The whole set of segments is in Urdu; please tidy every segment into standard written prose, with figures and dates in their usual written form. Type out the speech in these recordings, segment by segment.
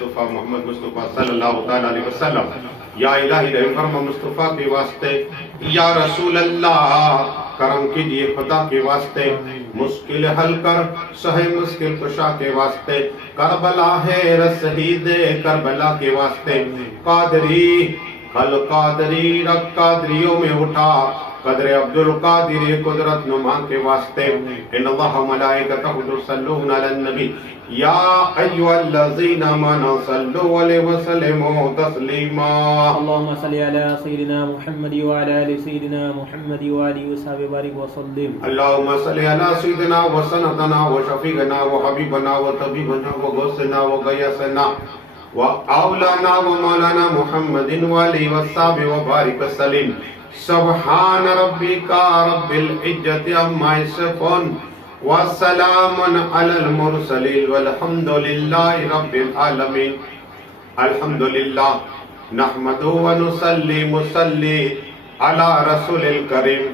مصطفیٰ محمد مصطفیٰ صلی اللہ تعالیٰ علیہ وسلم، یا الہی رحم فرما مصطفیٰ کے واسطے، یا رسول اللہ کرم کیجئے خدا کے واسطے، مشکل حل کر سہے مشکل کشا کے واسطے، کربلا ہے رسید کربلا کے واسطے، قادری کل قادری رب قادریوں میں اٹھا، قدر عبدالقادر قدرت نما کے واسطے، ان اللہ ملائکتہ یصلون علی النبی یا ایھا الذین آمنوا صلوا علیہ وسلموا تسلیما۔ اللهم صل على سيدنا محمد وعلى آل سيدنا محمد وآله وصحبه وبارك وسلم۔ اللهم صل على سيدنا وسندنا وشفيعنا وحبيبنا وطبيبنا وغوثنا وغياثنا وأولانا ومولانا محمد وآله وصحبه وبارك وسلم۔ سبحان ربك رب العزة عما يصفون وسلام على المرسلين والحمد لله رب العالمين۔ الحمد لله نحمده ونصلي على رسول الكريم،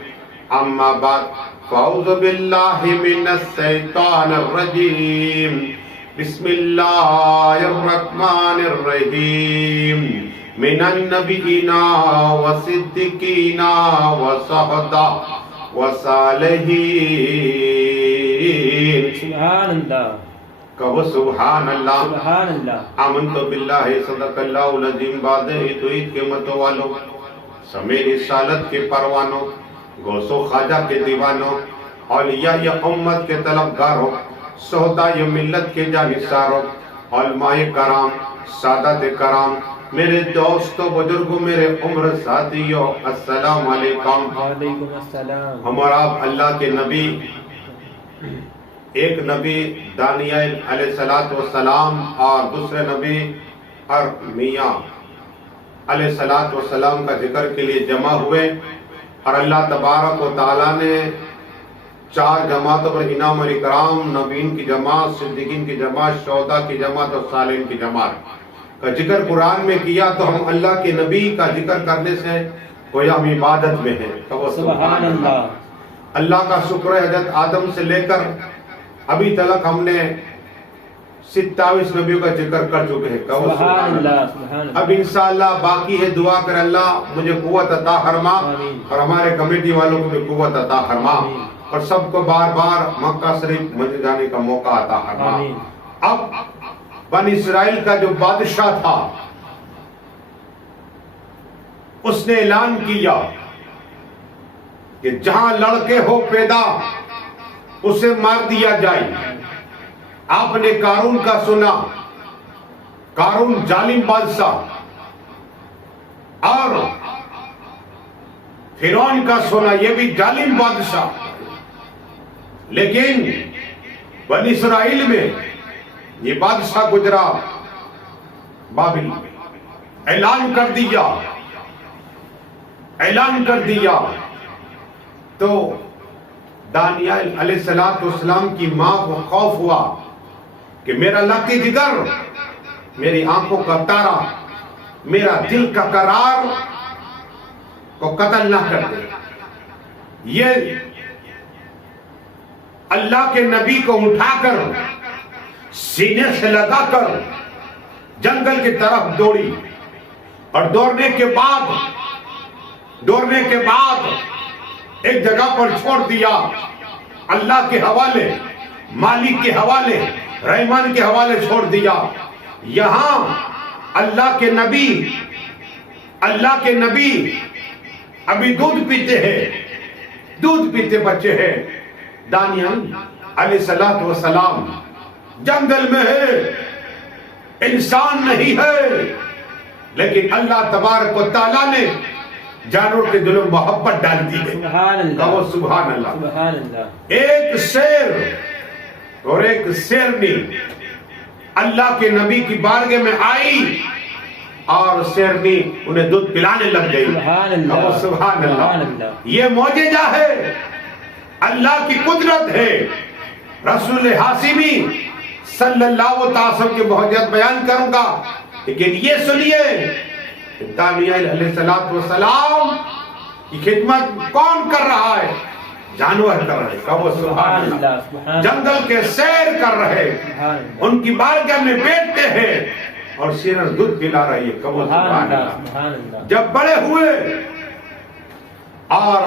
اما بعد فاعوذ بالله من الشيطان الرجيم، بسم الله الرحمن الرحيم، من النبيين والصديقين والشهداء والصالحين۔ سبحان اللہ، کہو سبحان اللہ۔ سبحان اللہ۔ آمنت باللہ صدق اللہ العظیم، بعد توحید کے متو والوں، سمیع رسالت کے پروانوں، غوث و خواجہ کے دیوانوں، اولیاء امت کے طلبگاروں، شہداء ملت کے جانثاروں، علماء کرام، سادات کرام، میرے دوستوں بزرگوں، میرے عمر ساتھیوں، السلام علیکم۔ وعلیکم السلام۔ ہمارا اللہ کے نبی، ایک نبی دانیال علیہ السلام اور دوسرے نبی ارمیہ علیہ السلام کا ذکر کے لیے جمع ہوئے، اور اللہ تبارک و تعالیٰ نے 4 جماعتوں پر انعام اور اکرام، نبیین کی جماعت، صدیقین کی جماعت، شہداء کی جماعت اور صالحین کی جماعت کا ذکر قرآن میں کیا، تو ہم اللہ کے نبی کا ذکر کرنے سے گویا ہم عبادت میں ہیں۔ سبحان اللہ۔ اللہ کا شکر ہے، حضرت آدم سے لے کر ابھی تک ہم نے 27 نبیوں کا ذکر کر چکے ہیں۔ سبحان اللہ، سبحان اللہ۔ اب انشاءاللہ باقی ہے، دعا کر اللہ مجھے قوت عطا فرما، اور ہمارے کمیٹی والوں کو بھی قوت عطا فرما، اور سب کو بار بار مکہ شریف مدینہ جانے کا موقع عطا فرما۔ اب بنی اسرائیل کا جو بادشاہ تھا، اس نے اعلان کیا کہ جہاں لڑکے ہو پیدا اسے مار دیا جائے۔ آپ نے قارون کا سنا، قارون ظالم بادشاہ، اور فرعون کا سنا، یہ بھی ظالم بادشاہ، لیکن بنی اسرائیل میں یہ بادشاہ گزرا بابل، اعلان کر دیا تو دانیال علیہ السلام کی ماں کو خوف ہوا کہ میرا لقی جگر، میری آنکھوں کا تارا، میرا دل کا قرار کو قتل نہ کر دے۔ یہ اللہ کے نبی کو اٹھا کر سینے سے لگا کر جنگل کی طرف دوڑی، اور دوڑنے کے بعد ایک جگہ پر چھوڑ دیا، اللہ کے حوالے، مالک کے حوالے، رحمان کے حوالے چھوڑ دیا۔ یہاں اللہ کے نبی ابھی دودھ پیتے بچے ہیں۔ دانیال علیہ السلام جنگل میں ہے، انسان نہیں ہے، لیکن اللہ تبارک و تعالیٰ نے جانور کے دلوں محبت ڈال دی ہے۔ سبحان اللہ، کہو سبحان اللہ۔ سبحان اللہ۔ ایک شیر اور ایک شیرنی اللہ کے نبی کی بارگاہ میں آئی، اور شیرنی انہیں دودھ پلانے لگ گئی۔ سبحان اللہ، کہو سبحان اللہ۔ یہ معجزہ ہے، اللہ کی قدرت ہے۔ رسول ہاشمی صلی اللہ علیہ وسلم کی معجزات بیان کروں گا، لیکن یہ سنیے کہ دانیال علیہ السلام کی خدمت کون کر رہا ہے؟ جانور کر رہے، کہو سبحان اللہ۔ جنگل کے سیر کر رہے، ان کی بارگاہ میں بیٹھتے ہیں، اور سینہ دودھ پلا رہی ہے. کہو سبحان اللہ. سبحان اللہ. جب بڑے ہوئے اور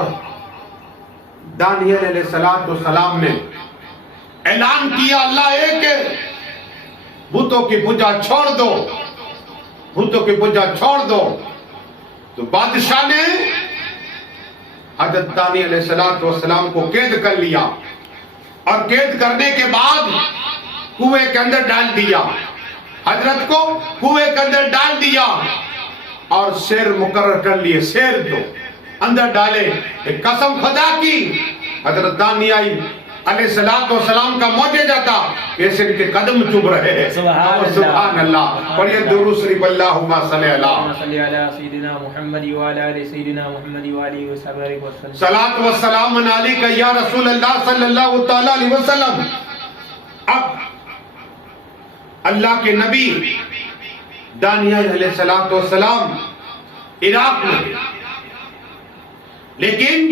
دانیال علیہ السلام نے اعلان کیا اللہ ایک ہے, بتوں کی پوجا چھوڑ دو, بتوں کی پوجا چھوڑ دو, تو بادشاہ نے حضرت دانیال علیہ السلام کو قید کر لیا اور قید کرنے کے بعد کنویں کے اندر ڈال دیا. حضرت کو کنویں کے اندر ڈال دیا اور شیر مقرر کر لیے, شیر جو اندر ڈالے. ایک قسم خدا کی, حضرت دانیال علیہ السلام کا معجزہ تھا, ایسے ان کے قدم چوم رہے ہیں. سبحان اللہ. پڑھیے درود شریف اللہم صلی علی سیدنا محمد وعلی آل سیدنا محمد وعلی وصحبہ وسلم. صلاۃ و سلام علیک یا رسول اللہ صلی اللہ تعالی علیہ وسلم. اب اللہ کے نبی دانیال علیہ السلام عراق میں, لیکن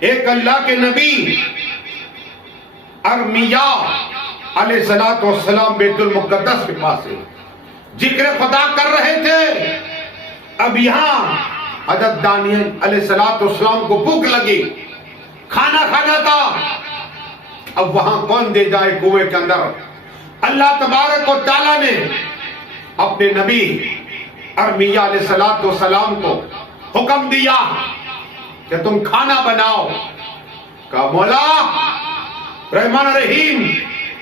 ایک اللہ کے نبی ارمیا علیہ السلام بیت المقدس کے پاس ذکر خدا کر رہے تھے. اب یہاں حضرت دانیال علیہ السلام کو بھوک لگی, کھانا کھانا تھا. اب وہاں کون دے جائے کنویں کے اندر. اللہ تبارک و تعالیٰ نے اپنے نبی ارمیا علیہ السلام کو حکم دیا کہ تم کھانا بناؤ. کہا مولا رحمان رحیم,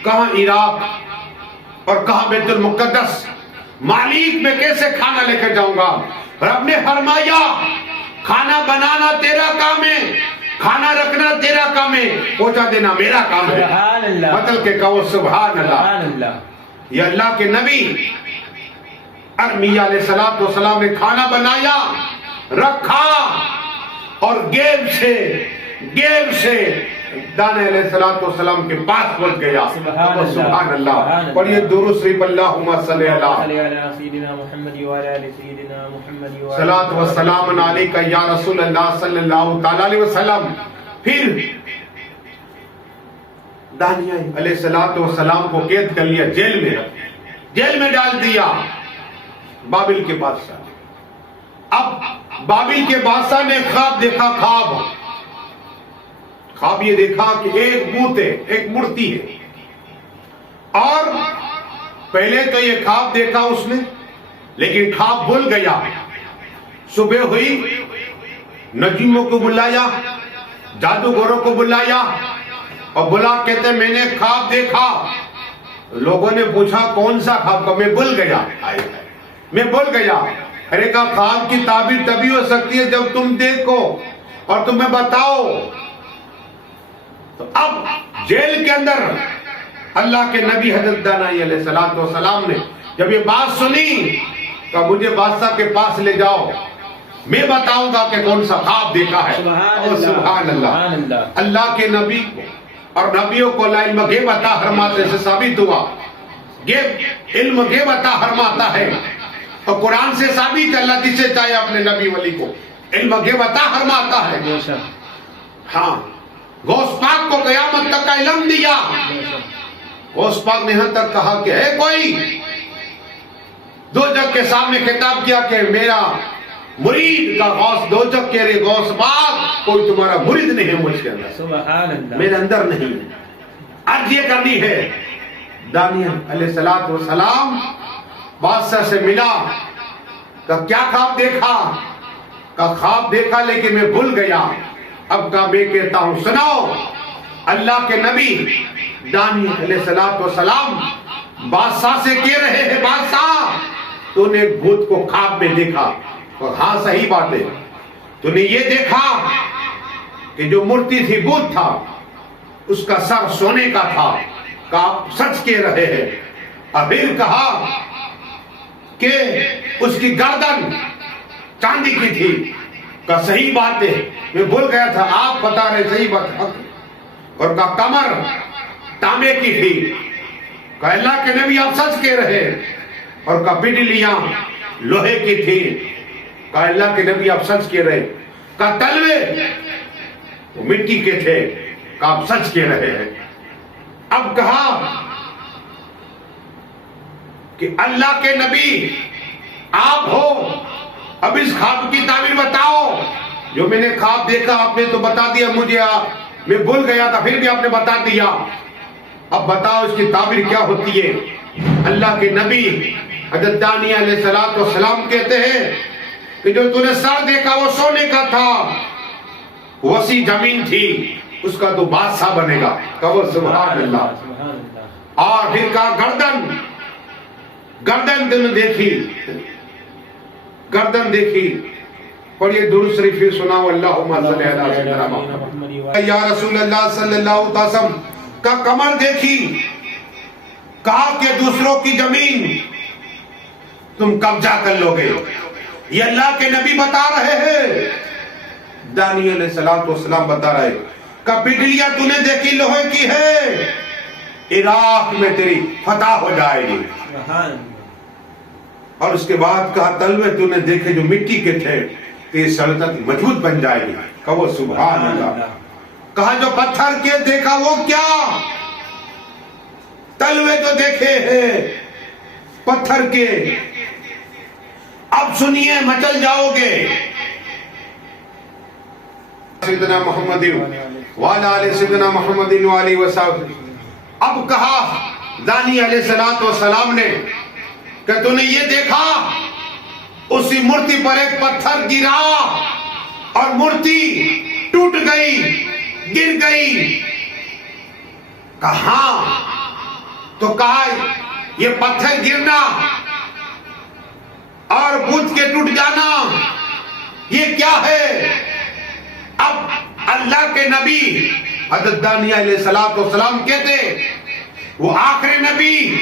کہاں عراق اور کہاں بیت المقدس, مالک میں کیسے کھانا لے کر جاؤں گا. رب نے فرمایا کھانا بنانا تیرا کام ہے, کھانا رکھنا تیرا کام ہے, پہنچا دینا میرا کام ہے. بدل کے کہو سبحان اللہ. یہ اللہ کے نبی ارمیا علیہ السلام نے کھانا بنایا, رکھا اور گیب سے دانیال علیہ السلام کے پاس پہنچ گیا. سبحان اللہ. پڑھیے درود شریف اللہم صلی علی سیدنا محمد وعلی آل سیدنا محمد. صلاۃ و سلام علیک یا رسول اللہ صلی اللہ تعالی علیہ وسلم. پھر دانیال علیہ السلام کو قید کر لیا, جیل میں ڈال دیا بابل کے بادشاہ. اب بابل کے بادشاہ نے خواب دیکھا. خواب یہ دیکھا کہ ایک بت ہے, ایک مورتی ہے, اور پہلے تو یہ خواب دیکھا اس نے, لیکن خواب بھول گیا. صبح ہوئی, نجوموں کو بلایا, جادوگروں کو بلایا اور بلا, کہتے میں نے خواب دیکھا. لوگوں نے پوچھا کون سا خواب؟ کا میں بھول گیا. ارے کہا خواب کی تعبیر تبھی ہو سکتی ہے جب تم دیکھو اور تمہیں بتاؤ. تو اب جیل کے اندر اللہ کے نبی حضرت دانیال علیہ السلام نے جب یہ بات سنی تو مجھے بادشاہ کے پاس لے جاؤ, میں بتاؤں گا کہ کون سا خواب دیکھا ہے. سبحان اللہ. اللہ کے نبی کو اور نبیوں کو علم غیب عطا فرماتے سے ثابت ہوا. علم غیب عطا فرماتا ہے اور قرآن سے ثابت ہے اللہ جسے چاہے اپنے نبی ولی کو علم غیب عطا فرماتا ہے. ہاں, غوث پاک کو قیامت تک کا علم دیا. غوث پاک نے یہاں تک کہا کہ ہے کوئی, دوزخ کے سامنے خطاب کیا کہ میرا مرید کا غوث دوزخ کے رے غوث پاک کوئی تمہارا مرید نہیں ہے مجھ کے اندر, سبحان اللہ, میرے اندر نہیں ہے. عرض یہ کرنی ہے. دانیال علیہ السلام بادشاہ سے ملا, کہا کیا خواب دیکھا؟ کہا خواب دیکھا لیکن میں بھول گیا. اب کا میں کہتا ہوں سناؤ. اللہ کے نبی دانیال علیہ السلام بادشاہ سے کہہ رہے ہیں بادشاہ تو نے ایک بھوت کو خواب میں دیکھا. ہاں صحیح بات ہے, تو نے یہ دیکھا کہ جو مورتی تھی بھوت تھا, اس کا سر سونے کا تھا. کہا آپ سچ کہہ رہے ہیں. اور پھر کہا کہ اس کی گردن چاندی کی تھی. کہا صحیح بات ہے, میں بھول گیا تھا, آپ بتا رہے صحیح بات. اور کہا کمر تانبے کی تھی. کہا اللہ کے نبی آپ سچ کہہ رہے. اور کہا پنڈلیاں لوہے کی تھی. کہا اللہ کے نبی آپ سچ کہہ رہے. کہا تلوے وہ مٹی کے تھے. کہا آپ سچ کہہ رہے ہیں. اب کہا کہ اللہ کے نبی آپ ہو، اب اس خواب کی تعبیر بتاؤ۔ جو میں نے خواب دیکھا آپ نے تو بتا دیا مجھے، میں بھول گیا تھا پھر بھی آپ نے بتا دیا، اب بتاؤ اس کی تعبیر کیا ہوتی ہے۔ اللہ کے نبی حضرت دانیہ علیہ السلام کہتے ہیں کہ جو تو نے سر دیکھا وہ سونے کا تھا، وسیع زمین تھی، اس کا تو بادشاہ بنے گا۔ کہو سبحان اللہ۔ اور پھر کہا گردن تم نے دیکھی، گردن دیکھی۔ پڑھیے درود شریف پھر سناؤ، اللہم صلی علی سیدنا محمد۔ یا رسول اللہ صلی اللہ علیہ وسلم کا کمر دیکھی، کہا کہ دوسروں کی زمین تم قبضہ کر لو گے، یہ اللہ کے نبی بتا رہے ہیں، دانیہ علیہ السلام بتا رہے ہیں کہ بجلیاں تو نے دیکھی لوہے کی ہے، عراق میں تیری فتح ہو جائے گی۔ اور اس کے بعد کہا تلوے تو نے دیکھے جو مٹی کے تھے، تیری سلطنت مضبوط بن جائے گی۔ کہو سبحان اللہ۔ کہا جو پتھر کے دیکھا وہ کیا، تلوے تو دیکھے ہیں پتھر کے، اب سنیے مچل جاؤ گے۔ سیدنا محمد وعلی آل سیدنا محمد وعلی وسلم۔ اب کہا دانیہ علیہ السلام نے کہ تو نے یہ دیکھا، اسی مورتی پر ایک پتھر گرا اور مورتی ٹوٹ گئی، گر گئی۔ کہاں؟ تو کہا یہ پتھر گرنا اور بت کے ٹوٹ جانا یہ کیا ہے؟ اب اللہ کے نبی حضرت دانیہ علیہ السلام کہتے وہ آخری نبی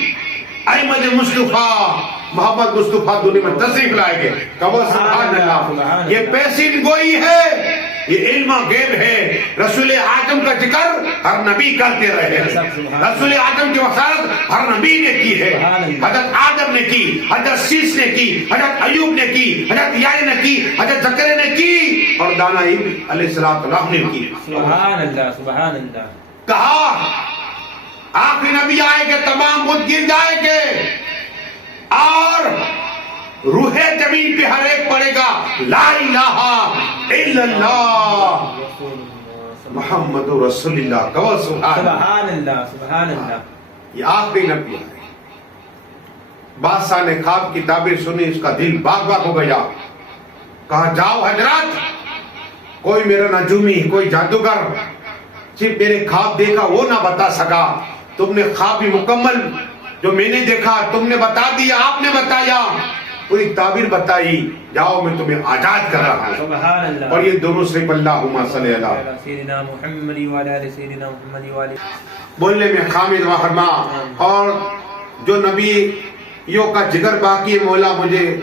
احمد مصطفیٰ محمد مصطفیٰ دنیا میں تشریف لائے گے۔ کہو سبحان اللہ۔ یہ پیشین گوئی ہے، یہ علم غیب ہے۔ رسول اعظم کا ذکر ہر نبی کرتے رہے، رسول اعظم کی وصارت ہر نبی نے کی ہے۔ حضرت آدم نے کی، حضرت شیش نے کی، حضرت ایوب نے کی، حضرت یحییٰ نے کی، حضرت زکریا نے کی، اور دانا علیہ السلام نے کی۔ سبحان اللہ سبحان اللہ۔ کہا آخری نبی آئے گے، تمام بت گر جائے گے اور روح زمین پہ ہر ایک پڑے گا لا الہ الا اللہ محمد رسول اللہ۔ کہو سبحان اللہ سبحان اللہ۔ یہ آخری نبی ہے۔ بادشاہ نے خواب کی تعبیر سنی، اس کا دل باغ باغ ہو گیا۔ کہا جاؤ حضرات، کوئی میرا نجومی، کوئی جادوگر صرف میرے خواب دیکھا وہ نہ بتا سکا، تم نے خواب بھی مکمل جو میں نے دیکھا تم نے بتا دیا، آپ نے بتایا، پوری تعبیر بتائی، جاؤ میں تمہیں آزاد کر رہا ہوں۔ سبحان اللہ۔ اور یہ درود شریف اللہم صلی علی سیدنا محمد وعلی آل سیدنا محمد وعلی بولنے میں خامد وحرما۔ اور جو نبیوں کا جگر باقی ہے، مولا مجھے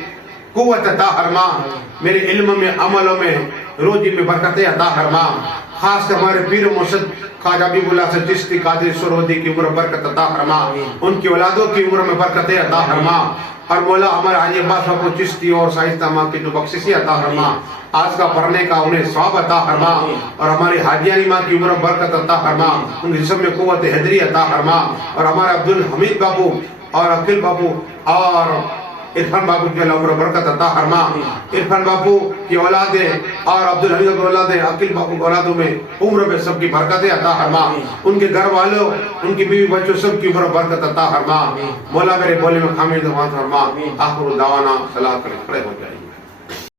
قوت عطا فرما، میرے علم میں عملوں میں روزی میں برکتیں عطا فرما، خاص کر ہمارے پیر و مرشد خواجہ حبیب اللہ سے چشتی قادری سرودی کی عمر برکت عطا فرما، ان کی اولادوں کی عمر میں برکتیں عطا فرما، اور مولا ہمارے حاجی عباس صاحب کو چشتی اور شائستہ ماں کی جو بخششیں عطا فرما، آج کا پڑھنے کا انہیں ثواب عطا فرما، اور ہماری حاجیانی ماں کی عمر برکت عطا فرما، ان کے جسم میں قوت حیدری عطا فرما، اور ہمارے عبدالحمید بابو اور عقیل بابو اور عرفان بابو کی عمر برکت عطا فرما، عرفان بابو کی اولادیں اور عبدالحمید کی اولادیں، عقیل بابو کی اولادوں میں عمر میں سب کی برکتیں عطا فرما، ان کے گھر والوں، ان کی بیوی بچوں سب کی عمر برکت عطا فرما۔ مولا میرے بولے میں خامد فرما۔ آخر دعوانا صلاح کر کھڑے ہو جائیں۔